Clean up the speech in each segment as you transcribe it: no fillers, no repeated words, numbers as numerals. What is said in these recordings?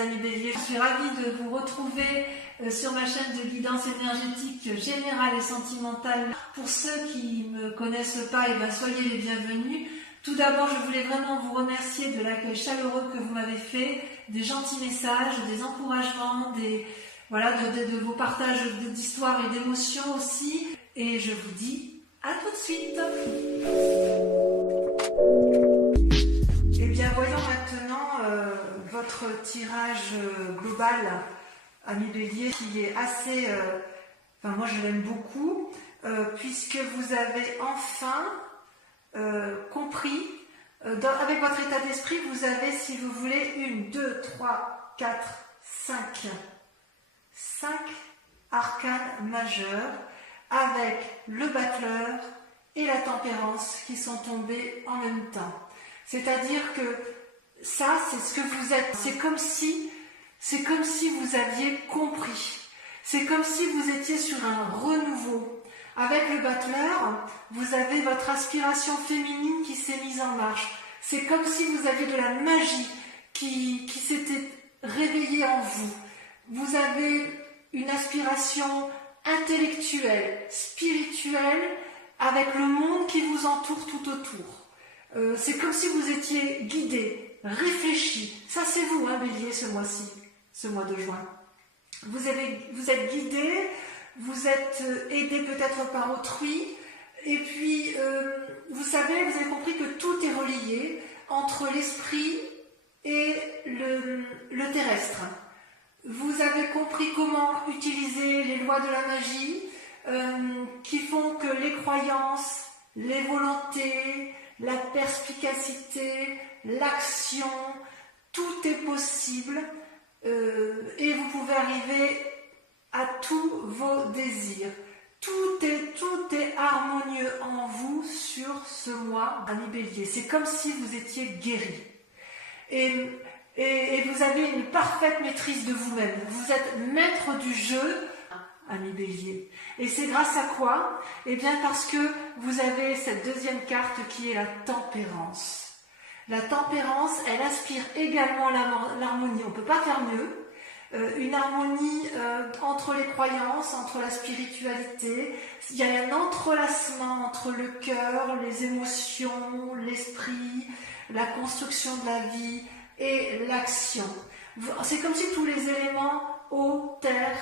amis Bélier, je suis ravie de vous retrouver sur ma chaîne de guidance énergétique générale et sentimentale. Pour ceux qui ne me connaissent pas, soyez les bienvenus. Tout d'abord, je voulais vraiment vous remercier de l'accueil chaleureux que vous m'avez fait, des gentils messages, des encouragements, de vos partages d'histoires et d'émotions aussi. Et je vous dis à tout de suite. Eh bien, voyons maintenant votre tirage global, ami Bélier, qui est assez... moi, je l'aime beaucoup, puisque vous avez enfin compris, avec votre état d'esprit, vous avez, si vous voulez, 1, 2, 3, 4, 5 arcanes majeurs, avec le battleur et la tempérance qui sont tombés en même temps. C'est-à-dire que ça, c'est ce que vous êtes. C'est comme si vous aviez compris. C'est comme si vous étiez sur un renouveau. Avec le battleur, vous avez votre aspiration féminine qui s'est mise en marche. C'est comme si vous aviez de la magie qui s'était réveillée en vous. Vous avez une aspiration intellectuelle, spirituelle, avec le monde qui vous entoure tout autour. C'est comme si vous étiez guidé, réfléchi. Ça, c'est vous, hein, Bélier, ce mois-ci, ce mois de juin. Vous êtes guidé, vous êtes aidé peut-être par autrui, et puis, vous avez compris que tout est relié entre l'esprit et le terrestre. Vous avez compris comment utiliser les lois de la magie qui font que les croyances, les volontés, la perspicacité, l'action, tout est possible et vous pouvez arriver à tous vos désirs. Tout est harmonieux en vous sur ce mois, ami Bélier. C'est comme si vous étiez guéri. Et vous avez une parfaite maîtrise de vous-même. Vous êtes maître du jeu, ami Bélier. Et c'est grâce à quoi? Eh bien parce que vous avez cette deuxième carte qui est la tempérance. La tempérance, elle aspire également l'harmonie. On ne peut pas faire mieux. Une harmonie entre les croyances, entre la spiritualité. Il y a un entrelacement entre le cœur, les émotions, l'esprit, la construction de la vie et l'action. C'est comme si tous les éléments eau, terre,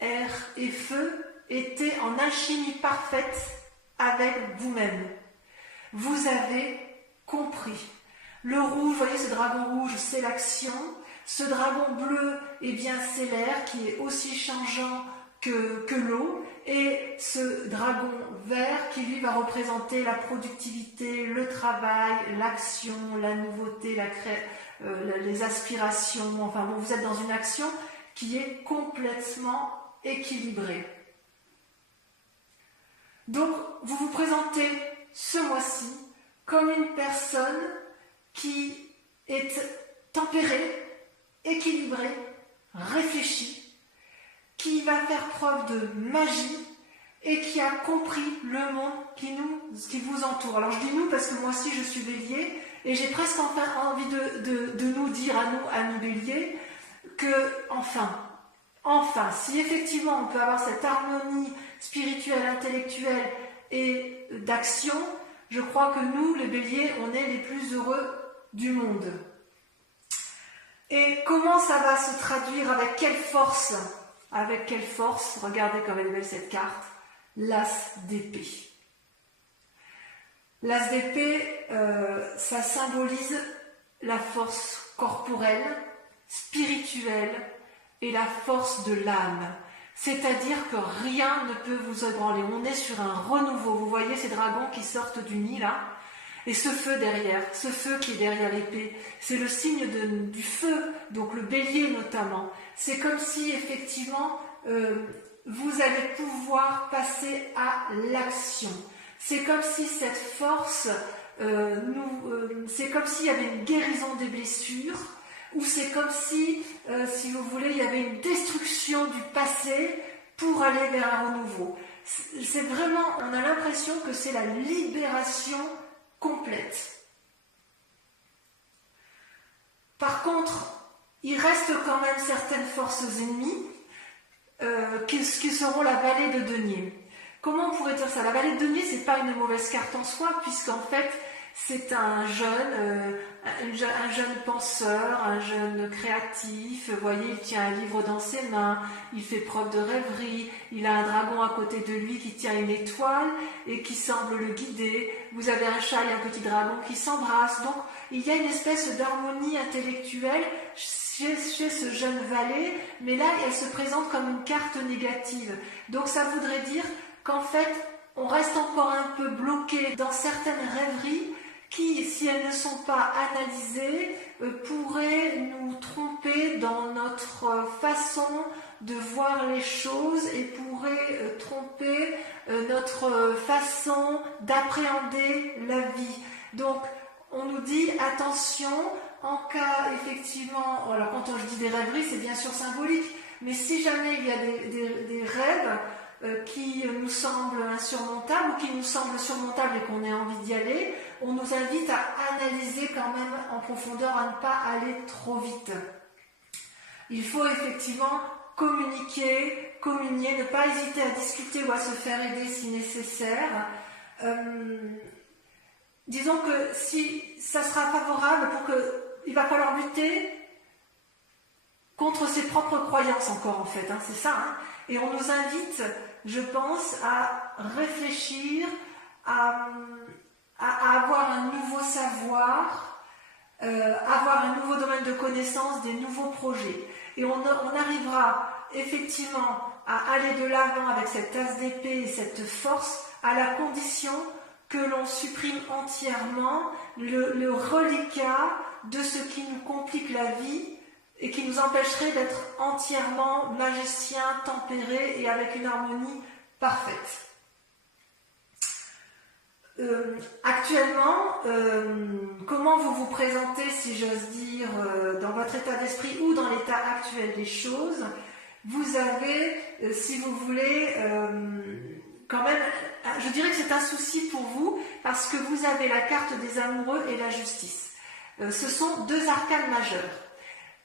air et feu étaient en alchimie parfaite avec vous-même. Vous avez compris. Le rouge, vous voyez ce dragon rouge, c'est l'action. Ce dragon bleu, eh bien, c'est l'air qui est aussi changeant que l'eau. Et ce dragon vert qui lui va représenter la productivité, le travail, l'action, la nouveauté, les aspirations. Enfin bon, vous êtes dans une action qui est complètement équilibrée. Donc, vous vous présentez ce mois-ci comme une personne qui est tempérée, équilibré, réfléchi, qui va faire preuve de magie et qui a compris le monde qui vous entoure. Alors je dis nous parce que moi aussi je suis Bélier et j'ai presque enfin envie de nous dire à nous, amis Bélier, que enfin, si effectivement on peut avoir cette harmonie spirituelle, intellectuelle et d'action, je crois que nous, les Béliers, on est les plus heureux du monde. Et comment ça va se traduire? Avec quelle force? Avec quelle force? Regardez comme elle est belle cette carte. L'as d'épée. L'as d'épée, ça symbolise la force corporelle, spirituelle et la force de l'âme. C'est-à-dire que rien ne peut vous ébranler. On est sur un renouveau. Vous voyez ces dragons qui sortent du nid là? Et ce feu derrière, ce feu qui est derrière l'épée, c'est le signe du feu, donc le bélier notamment. C'est comme si effectivement vous allez pouvoir passer à l'action. C'est comme si cette force, c'est comme s'il y avait une guérison des blessures, ou c'est comme si vous voulez, il y avait une destruction du passé pour aller vers un renouveau. C'est vraiment, on a l'impression que c'est la libération complète. Par contre, il reste quand même certaines forces ennemies qui seront la vallée de denier. Comment on pourrait dire ça? La vallée de denier, c'est pas une mauvaise carte en soi, puisqu'en fait, c'est un jeune penseur, un jeune créatif. Vous voyez, il tient un livre dans ses mains, il fait preuve de rêverie, il a un dragon à côté de lui qui tient une étoile et qui semble le guider. Vous avez un chat et un petit dragon qui s'embrassent. Donc, il y a une espèce d'harmonie intellectuelle chez ce jeune valet, mais là, elle se présente comme une carte négative. Donc, ça voudrait dire qu'en fait, on reste encore un peu bloqué dans certaines rêveries qui, si elles ne sont pas analysées, pourraient nous tromper dans notre façon de voir les choses et pourraient tromper notre façon d'appréhender la vie. Donc, on nous dit attention, en cas effectivement, alors quand je dis des rêveries, c'est bien sûr symbolique, mais si jamais il y a des rêves qui nous semblent insurmontables ou qui nous semblent surmontables et qu'on ait envie d'y aller, on nous invite à analyser quand même en profondeur, à ne pas aller trop vite. Il faut effectivement communiquer, communier, ne pas hésiter à discuter ou à se faire aider si nécessaire. Disons que si ça sera favorable il va falloir lutter contre ses propres croyances encore en fait, hein, c'est ça. Hein. Et on nous invite, je pense, à réfléchir, à avoir un nouveau savoir, avoir un nouveau domaine de connaissance, des nouveaux projets. Et on arrivera effectivement à aller de l'avant avec cette tasse d'épée et cette force à la condition que l'on supprime entièrement le reliquat de ce qui nous complique la vie et qui nous empêcherait d'être entièrement magicien, tempéré et avec une harmonie parfaite. Actuellement, comment vous vous présentez, si j'ose dire, dans votre état d'esprit ou dans l'état actuel des choses? Vous avez, si vous voulez, quand même, je dirais que c'est un souci pour vous parce que vous avez la carte des amoureux et la justice. Ce sont deux arcanes majeures.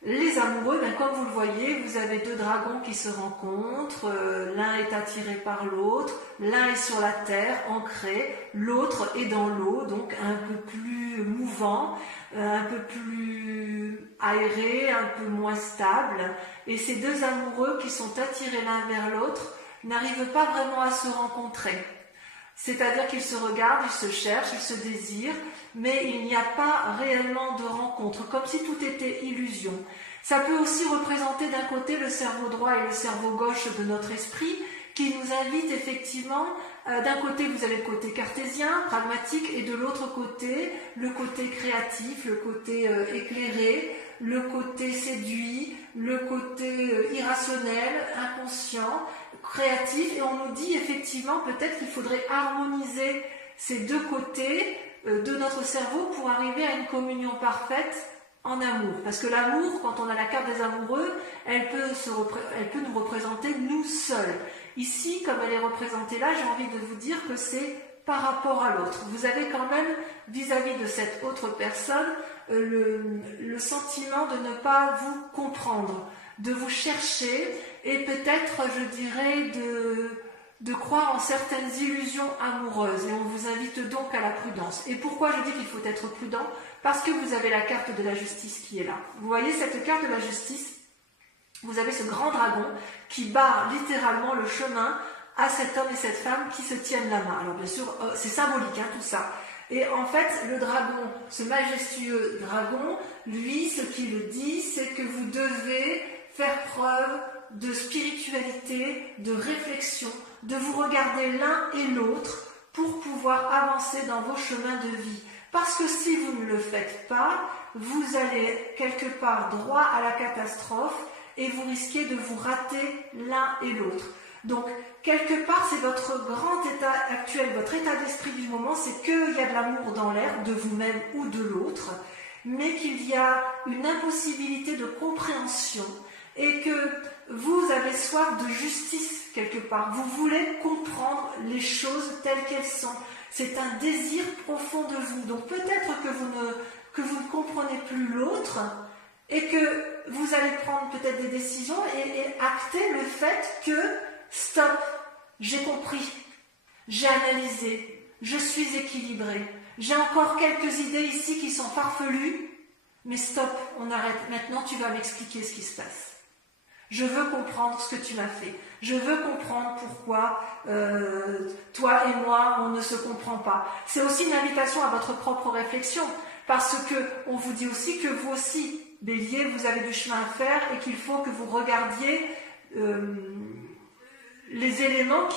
Les amoureux, ben, comme vous le voyez, vous avez deux dragons qui se rencontrent, l'un est attiré par l'autre, l'un est sur la terre, ancré, l'autre est dans l'eau, donc un peu plus mouvant, un peu plus aéré, un peu moins stable. Et ces deux amoureux qui sont attirés l'un vers l'autre n'arrivent pas vraiment à se rencontrer. C'est-à-dire qu'ils se regardent, ils se cherchent, ils se désirent, mais il n'y a pas réellement de rencontre, comme si tout était illusion. Ça peut aussi représenter d'un côté le cerveau droit et le cerveau gauche de notre esprit, qui nous invite effectivement, d'un côté vous avez le côté cartésien, pragmatique, et de l'autre côté, le côté créatif, le côté éclairé, le côté séduit, le côté irrationnel, inconscient, créatif, et on nous dit effectivement peut-être qu'il faudrait harmoniser ces deux côtés de notre cerveau pour arriver à une communion parfaite en amour. Parce que l'amour, quand on a la carte des amoureux, elle peut nous représenter nous seuls. Ici, comme elle est représentée là, j'ai envie de vous dire que c'est par rapport à l'autre. Vous avez quand même, vis-à-vis de cette autre personne, le sentiment de ne pas vous comprendre, de vous chercher et peut-être, je dirais, de croire en certaines illusions amoureuses. Et on vous invite donc à la prudence. Et pourquoi je dis qu'il faut être prudent? Parce que vous avez la carte de la justice qui est là. Vous voyez cette carte de la justice? Vous avez ce grand dragon qui barre littéralement le chemin à cet homme et cette femme qui se tiennent la main. Alors bien sûr, c'est symbolique, hein, tout ça. Et en fait, le dragon, ce majestueux dragon, lui, ce qu'il dit, c'est que vous devez faire preuve de spiritualité, de réflexion, de vous regarder l'un et l'autre pour pouvoir avancer dans vos chemins de vie. Parce que si vous ne le faites pas, vous allez quelque part droit à la catastrophe et vous risquez de vous rater l'un et l'autre. Donc, quelque part, c'est votre grand état actuel, votre état d'esprit du moment, c'est qu'il y a de l'amour dans l'air, de vous-même ou de l'autre, mais qu'il y a une impossibilité de compréhension et que vous avez soif de justice quelque part. Vous voulez comprendre les choses telles qu'elles sont. C'est un désir profond de vous. Donc peut-être que vous ne comprenez plus l'autre et que vous allez prendre peut-être des décisions et acter le fait que stop, j'ai compris, j'ai analysé, je suis équilibré, j'ai encore quelques idées ici qui sont farfelues, mais stop, on arrête, maintenant tu vas m'expliquer ce qui se passe. Je veux comprendre ce que tu m'as fait. Je veux comprendre pourquoi toi et moi, on ne se comprend pas. C'est aussi une invitation à votre propre réflexion, parce que on vous dit aussi que vous aussi, Bélier, vous avez du chemin à faire et qu'il faut que vous regardiez les éléments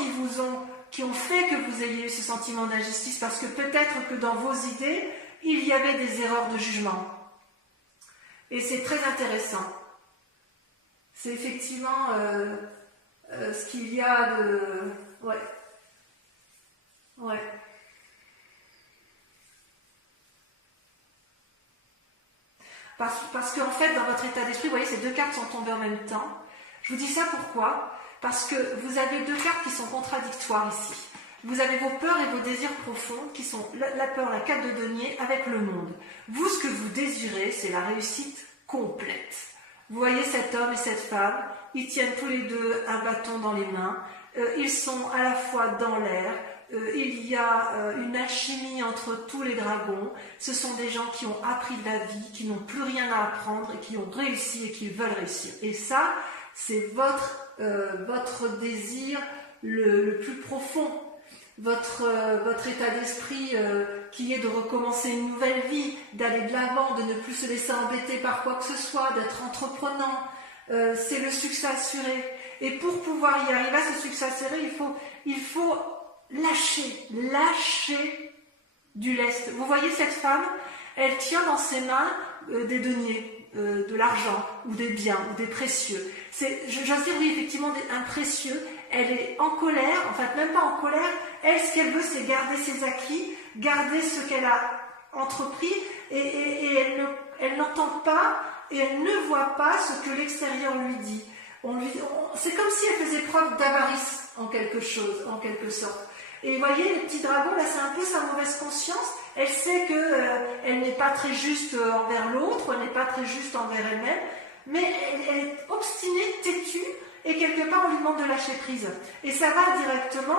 qui ont fait que vous ayez eu ce sentiment d'injustice, parce que peut-être que dans vos idées, il y avait des erreurs de jugement. Et c'est très intéressant. C'est effectivement ce qu'il y a de... Ouais. Ouais. Parce qu'en fait, dans votre état d'esprit, vous voyez, ces deux cartes sont tombées en même temps. Je vous dis ça pourquoi? Parce que vous avez deux cartes qui sont contradictoires ici. Vous avez vos peurs et vos désirs profonds qui sont la peur, la carte de denier avec le monde. Vous, ce que vous désirez, c'est la réussite complète. Vous voyez cet homme et cette femme, ils tiennent tous les deux un bâton dans les mains, ils sont à la fois dans l'air, il y a une alchimie entre tous les dragons, ce sont des gens qui ont appris de la vie, qui n'ont plus rien à apprendre et qui ont réussi et qui veulent réussir. Et ça, c'est votre désir le plus profond, votre état d'esprit qui est de recommencer une nouvelle vie, d'aller de l'avant, de ne plus se laisser embêter par quoi que ce soit, d'être entreprenant. C'est le succès assuré. Et pour pouvoir y arriver à ce succès assuré, il faut lâcher du lest. Vous voyez cette femme, elle tient dans ses mains des deniers, de l'argent, ou des biens, ou des précieux. J'ose dire, oui, effectivement, un précieux. Elle est en colère, en fait, même pas en colère. Elle, ce qu'elle veut, c'est garder ses acquis, garder ce qu'elle a entrepris, et elle n'entend pas, et elle ne voit pas ce que l'extérieur lui dit. C'est comme si elle faisait preuve d'avarice, en quelque sorte. Et vous voyez, les petits dragons, là, c'est un peu sa mauvaise conscience. Elle sait qu'elle n'est pas très juste envers l'autre, elle n'est pas très juste envers elle-même, mais elle est obstinée, têtue, et quelque part, on lui demande de lâcher prise. Et ça va directement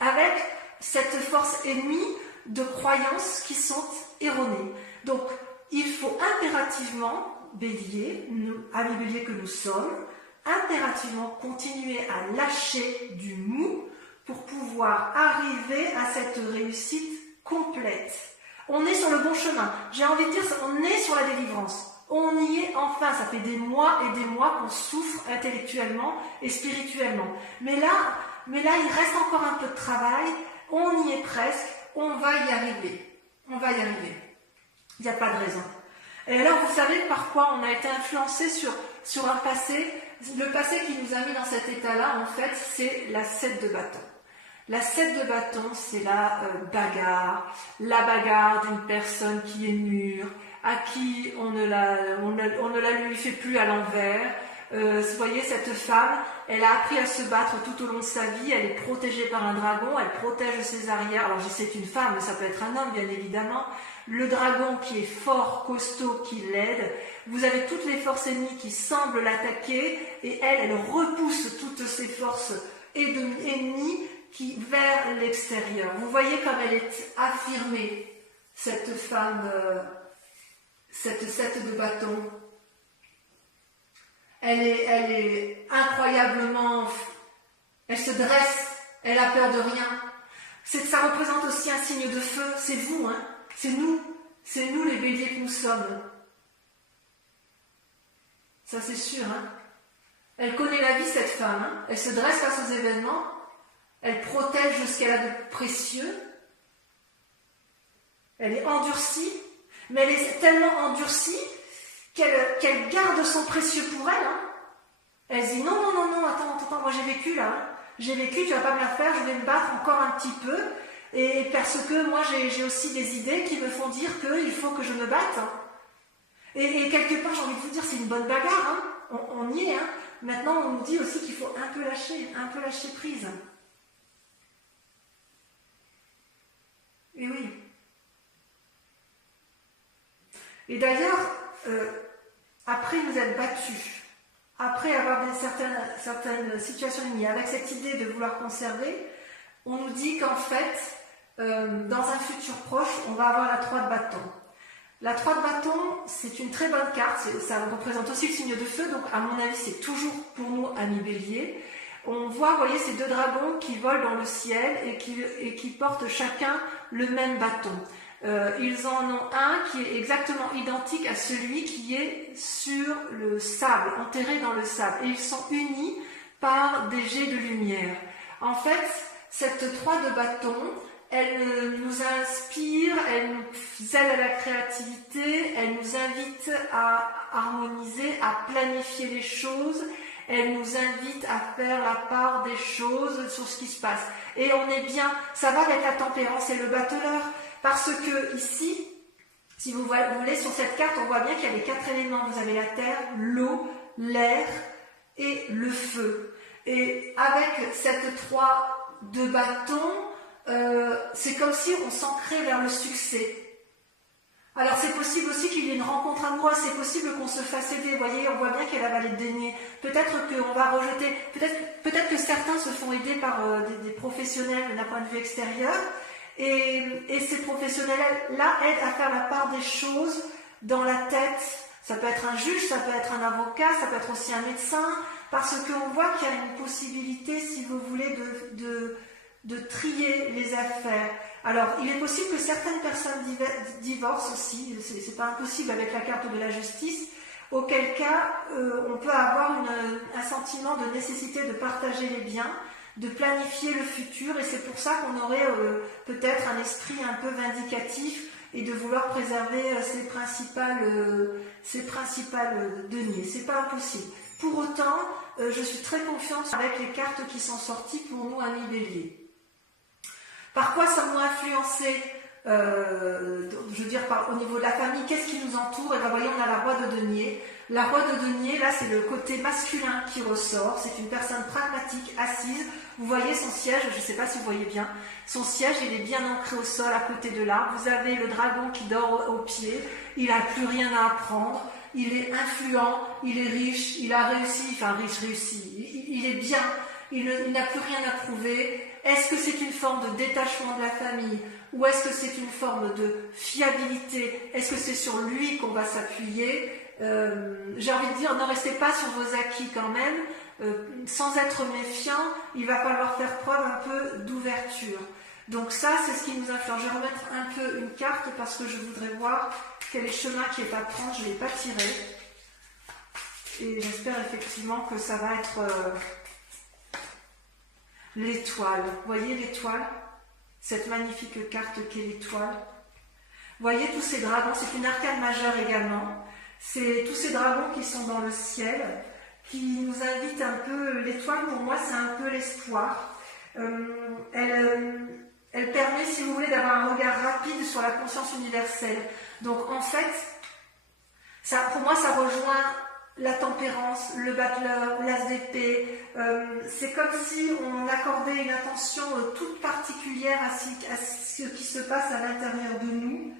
avec cette force ennemie de croyances qui sont erronées. Donc, il faut impérativement, Bélier, amis Bélier que nous sommes, impérativement continuer à lâcher du mou pour pouvoir arriver à cette réussite complète. On est sur le bon chemin. J'ai envie de dire, on est sur la délivrance. On y est enfin. Ça fait des mois et des mois qu'on souffre intellectuellement et spirituellement. Mais là, il reste encore un peu de travail. On y est presque. On va y arriver. On va y arriver. Il n'y a pas de raison. Et alors, vous savez par quoi on a été influencé sur un passé. Le passé qui nous a mis dans cet état-là, en fait, c'est la 7 de bâton. La 7 de bâton, c'est la bagarre d'une personne qui est mûre, à qui on ne la lui fait plus à l'envers. Vous voyez, cette femme, elle a appris à se battre tout au long de sa vie, elle est protégée par un dragon, elle protège ses arrières. Alors, je sais c'est une femme, mais ça peut être un homme, bien évidemment. Le dragon qui est fort, costaud, qui l'aide. Vous avez toutes les forces ennemies qui semblent l'attaquer, et elle repousse toutes ces forces ennemies vers l'extérieur. Vous voyez comme elle est affirmée, cette femme, cette 7 de bâton. Elle est incroyablement... Elle se dresse, elle a peur de rien. Ça représente aussi un signe de feu. C'est vous, hein. C'est nous les béliers que nous sommes. Ça c'est sûr, hein. Elle connaît la vie, cette femme, hein. Elle se dresse face aux événements. Elle protège ce qu'elle a de précieux. Elle est endurcie, mais elle est tellement endurcie qu'elle garde son précieux pour elle. Hein. Elle se dit non, attends, moi j'ai vécu là. Hein. J'ai vécu, tu vas pas me la faire, je vais me battre encore un petit peu. Et parce que moi j'ai aussi des idées qui me font dire qu'il faut que je me batte. Hein. Et quelque part, j'ai envie de vous dire, c'est une bonne bagarre. Hein. On y est. Hein. Maintenant, on nous dit aussi qu'il faut un peu lâcher prise. Et oui. Et d'ailleurs, après vous êtes battu, après avoir certaines situations liées, avec cette idée de vouloir conserver, on nous dit qu'en fait, dans un futur proche, on va avoir la 3 de bâton. La 3 de bâton, c'est une très bonne carte, ça représente aussi le signe de feu, donc à mon avis, c'est toujours pour nous ami Bélier. On voit, vous voyez, ces 2 dragons qui volent dans le ciel et qui portent chacun le même bâton. Ils en ont un qui est exactement identique à celui qui est sur le sable, enterré dans le sable. Et ils sont unis par des jets de lumière. En fait, cette 3 de bâton, elle nous inspire, elle nous aide à la créativité, elle nous invite à harmoniser, à planifier les choses, elle nous invite à faire la part des choses sur ce qui se passe. Et on est bien, ça va avec la tempérance et le battleur, parce que ici, si vous voulez, sur cette carte, on voit bien qu'il y a les 4 éléments. Vous avez la terre, l'eau, l'air et le feu. Et avec cette 3 de bâton, c'est comme si on s'ancrait vers le succès. Alors c'est possible aussi qu'il y ait une rencontre amoureuse, c'est possible qu'on se fasse aider. Vous voyez, on voit bien qu'il y a la vallée de denier. Peut-être qu'on va rejeter, peut-être que certains se font aider par des professionnels d'un point de vue extérieur. Et ces professionnels-là aident à faire la part des choses dans la tête. Ça peut être un juge, ça peut être un avocat, ça peut être aussi un médecin, parce qu'on voit qu'il y a une possibilité, si vous voulez, de trier les affaires. Alors, il est possible que certaines personnes divorcent aussi, c'est pas impossible avec la carte de la justice, auquel cas on peut avoir un sentiment de nécessité de partager les biens, de planifier le futur, et c'est pour ça qu'on aurait peut-être un esprit un peu vindicatif et de vouloir préserver ses principales deniers. C'est pas impossible. Pour autant, je suis très confiante avec les cartes qui sont sorties pour nous, amis Bélier. Par quoi sommes-nous influencés je veux dire, au niveau de la famille, qu'est-ce qui nous entoure? Et bien, voyez, on a la roi de denier. La roi de denier, là, c'est le côté masculin qui ressort. C'est une personne pragmatique, assise. Vous voyez son siège, je ne sais pas si vous voyez bien. Son siège, il est bien ancré au sol, à côté de l'arbre. Vous avez le dragon qui dort au pied. Il n'a plus rien à apprendre. Il est influent, il est riche, il a réussi, enfin riche, réussi. Il est bien, il n'a plus rien à prouver. Est-ce que c'est une forme de détachement de la famille ou est-ce que c'est une forme de fiabilité? Est-ce que c'est sur lui qu'on va s'appuyer? J'ai envie de dire, ne restez pas sur vos acquis quand même. Sans être méfiant, il va falloir faire preuve un peu d'ouverture. Donc ça, c'est ce qui nous influence. Je vais remettre un peu une carte parce que je voudrais voir quel est le chemin qui est à prendre. Je ne l'ai pas tiré. Et j'espère effectivement que ça va être l'étoile. Vous voyez l'étoile? Cette magnifique carte qu'est l'étoile. Vous voyez tous ces dragons, c'est une arcane majeure également. C'est tous ces dragons qui sont dans le ciel, qui nous invitent un peu. L'étoile, pour moi, c'est un peu l'espoir. Elle permet, si vous voulez, d'avoir un regard rapide sur la conscience universelle. Donc, en fait, pour moi, ça rejoint la tempérance, le battleur, l'as d'épée. C'est comme si on accordait une attention toute particulière à ce qui se passe à l'intérieur de nous.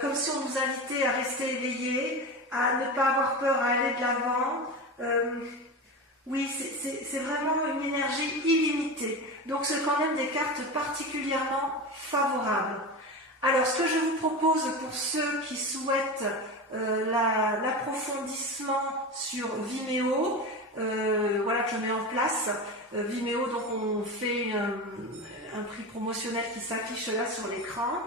Comme si on nous invitait à rester éveillés, à ne pas avoir peur, à aller de l'avant. Oui, c'est vraiment une énergie illimitée. Donc, c'est quand même des cartes particulièrement favorables. Alors, ce que je vous propose pour ceux qui souhaitent l'approfondissement sur Vimeo, voilà que je mets en place. Vimeo, donc on fait un prix promotionnel qui s'affiche là sur l'écran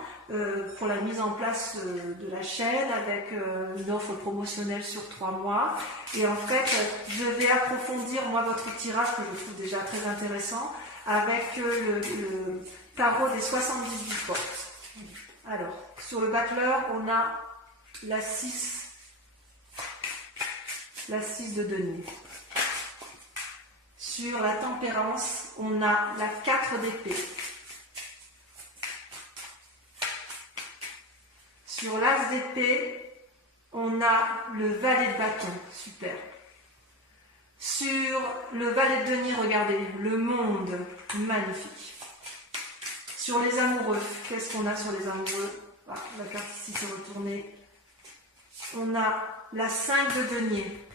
pour la mise en place de la chaîne avec une offre promotionnelle sur 3 mois. Et en fait, je vais approfondir moi votre tirage que je trouve déjà très intéressant avec le tarot des 78 portes. Alors, sur le battleur, on a la 6 de denier. Sur la tempérance, on a la 4 d'épée. Sur l'as d'épée, on a le valet de bâton. Super. Sur le valet de denier, regardez, le monde, magnifique. Sur les amoureux, qu'est-ce qu'on a sur les amoureux? Ah, la carte ici s'est retournée. on a la 5 de denier.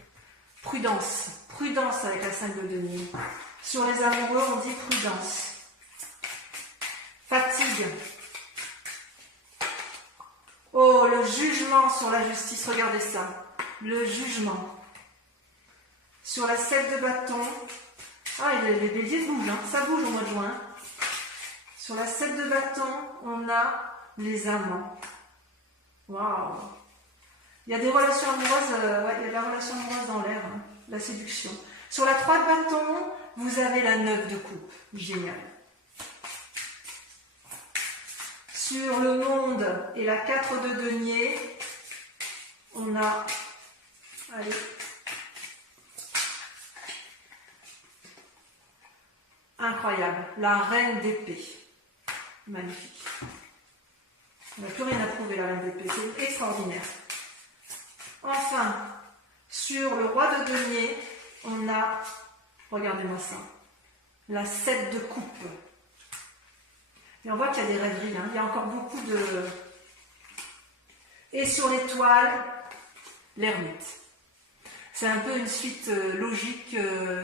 Prudence, prudence avec la 5 de denier. Sur les amoureux, on dit prudence. Fatigue. Oh, le jugement sur la justice, regardez ça. Le jugement. Sur la 7 de bâton, ah, les béliers bougent, hein. Ça bouge au mois de juin. Sur la 7 de bâton, on a les amants. Waouh! Il y a des relations amoureuses, ouais, il y a de la relation amoureuse dans l'air, hein, la séduction. Sur la 3 de bâton, vous avez la 9 de coupe. Génial. Sur le monde et la 4 de denier, on a, allez, incroyable, la reine d'épée. Magnifique. On n'a plus rien à prouver, la reine d'épée, c'est extraordinaire. Enfin, sur le roi de denier, on a, regardez-moi ça, la 7 de coupe. Et on voit qu'il y a des rêveries, hein. Il y a encore beaucoup de... Et sur l'étoile, l'ermite. C'est un peu une suite logique,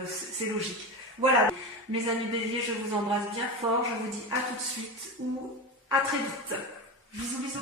c'est logique. Voilà, mes amis béliers, je vous embrasse bien fort, je vous dis à tout de suite ou à très vite. Bisous, bisous.